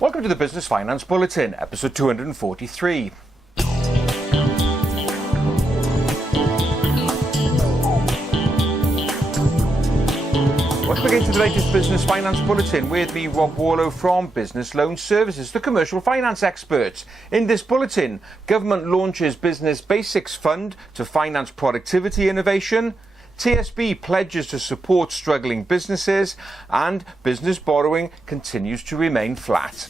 Welcome to the Business Finance Bulletin, episode 243. Welcome again to the latest Business Finance Bulletin with me, Rob Warlow from Business Loan Services, the commercial finance experts. In this bulletin, government launches Business Basics Fund to finance productivity innovation, TSB pledges to support struggling businesses, and business borrowing continues to remain flat.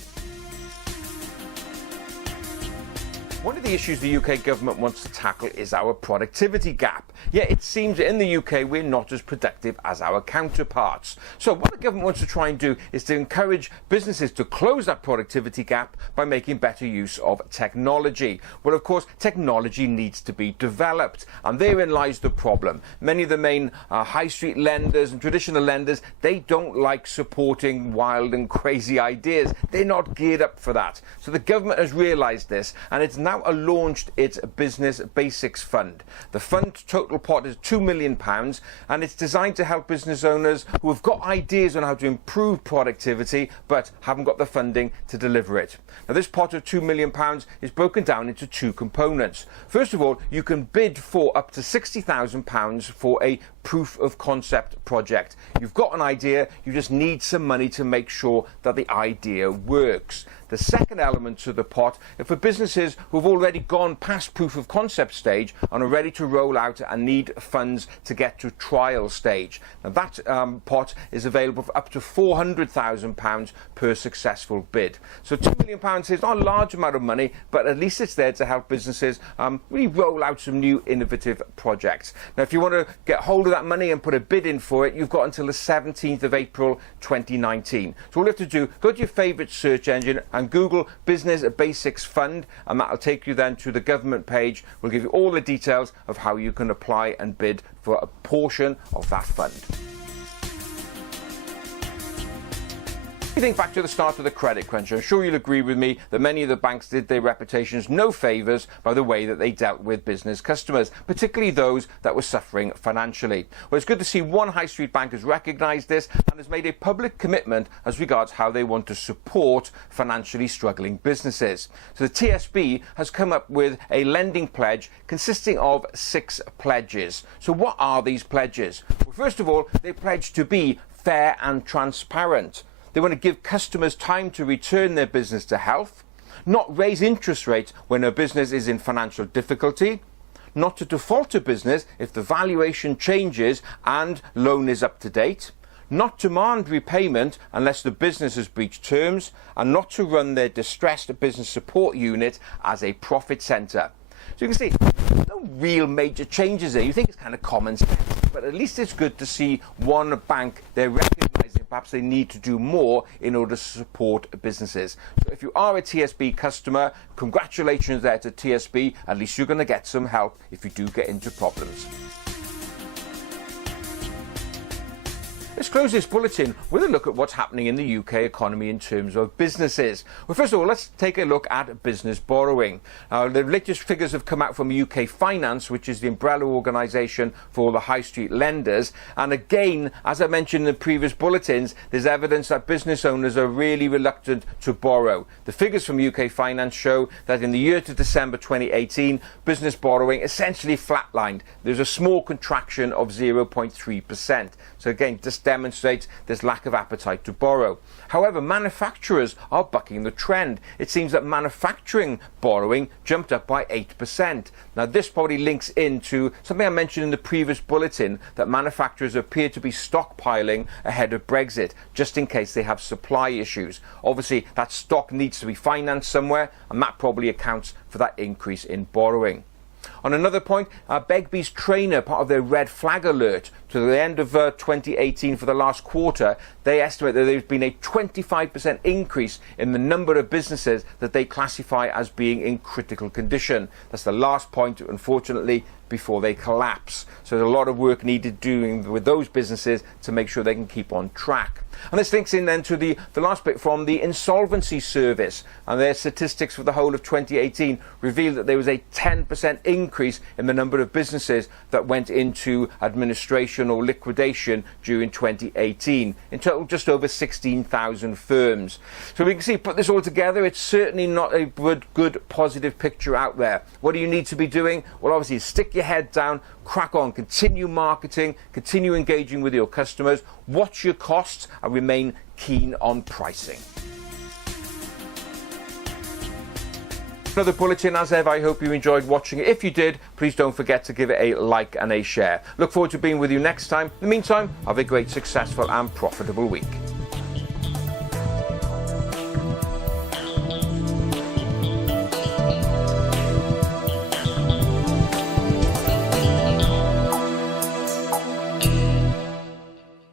One of the issues the UK government wants to tackle is our productivity gap. Yet it seems in the UK we're not as productive as our counterparts. So what the government wants to try and do is to encourage businesses to close that productivity gap by making better use of technology. Well, of course, technology needs to be developed, and therein lies the problem. Many of the main high street lenders and traditional lenders, they don't like supporting wild and crazy ideas. They're not geared up for that. So the government has realised this, and it's now launched its Business Basics Fund. The fund's total pot is £2 million, and it's designed to help business owners who have got ideas on how to improve productivity but haven't got the funding to deliver it. Now, this pot of £2 million is broken down into two components. First of all, you can bid for up to £60,000 for a proof of concept project. You've got an idea, you just need some money to make sure that the idea works. The second element to the pot is for businesses who've already gone past proof of concept stage and are ready to roll out and need funds to get to trial stage. Now that pot is available for up to £400,000 per successful bid. So £2 million is not a large amount of money, but at least it's there to help businesses really roll out some new innovative projects. Now, if you want to get hold of that money and put a bid in for it, you've got until the 17th of April 2019. So all you have to do, go to your favourite search engine and Google Business Basics Fund, and that'll take you then to the government page. We'll give you all the details of how you can apply and bid for a portion of that fund. If you think back to the start of the credit crunch, I'm sure you'll agree with me that many of the banks did their reputations no favours by the way that they dealt with business customers, particularly those that were suffering financially. Well, it's good to see one high street bank has recognised this and has made a public commitment as regards how they want to support financially struggling businesses. So the TSB has come up with a lending pledge consisting of 6 pledges. So what are these pledges? Well, first of all, they pledge to be fair and transparent. They want to give customers time to return their business to health, not raise interest rates when a business is in financial difficulty, not to default a business if the valuation changes and loan is up to date, not to demand repayment unless the business has breached terms, and not to run their distressed business support unit as a profit centre. So you can see, no real major changes there. You think it's kind of common sense, but at least it's good to see one bank, they're recognising perhaps they need to do more in order to support businesses. So if you are a TSB customer, congratulations there to TSB. At least you're going to get some help if you do get into problems. Let's close this bulletin with a look at what's happening in the UK economy in terms of businesses. Well, first of all, let's take a look at business borrowing. The latest figures have come out from UK Finance, which is the umbrella organisation for the high street lenders. And again, as I mentioned in the previous bulletins, there's evidence that business owners are really reluctant to borrow. The figures from UK Finance show that in the year to December 2018, business borrowing essentially flatlined. There's a small contraction of 0.3%. So again, just demonstrates this lack of appetite to borrow. However, manufacturers are bucking the trend. It seems that manufacturing borrowing jumped up by 8%. Now, this probably links into something I mentioned in the previous bulletin, that manufacturers appear to be stockpiling ahead of Brexit, just in case they have supply issues. Obviously, that stock needs to be financed somewhere, and that probably accounts for that increase in borrowing. On another point, Begbies Trainer, part of their red flag alert to the end of 2018 for the last quarter, they estimate that there's been a 25% increase in the number of businesses that they classify as being in critical condition. That's the last point, unfortunately, before they collapse. So there's a lot of work needed doing with those businesses to make sure they can keep on track. And this links in then to the last bit from the Insolvency Service, and their statistics for the whole of 2018 revealed that there was a 10% increase in the number of businesses that went into administration or liquidation during 2018. In total, just over 16,000 firms. So we can see, put this all together, it's certainly not a good positive picture out there. What do you need to be doing? Well, obviously, stick your head down, crack on, continue marketing, continue engaging with your customers, watch your costs, and remain keen on pricing. Another bulletin as ever. I hope you enjoyed watching it. If you did, please don't forget to give it a like and a share. Look forward to being with you next time. In the meantime, have a great, successful and profitable week.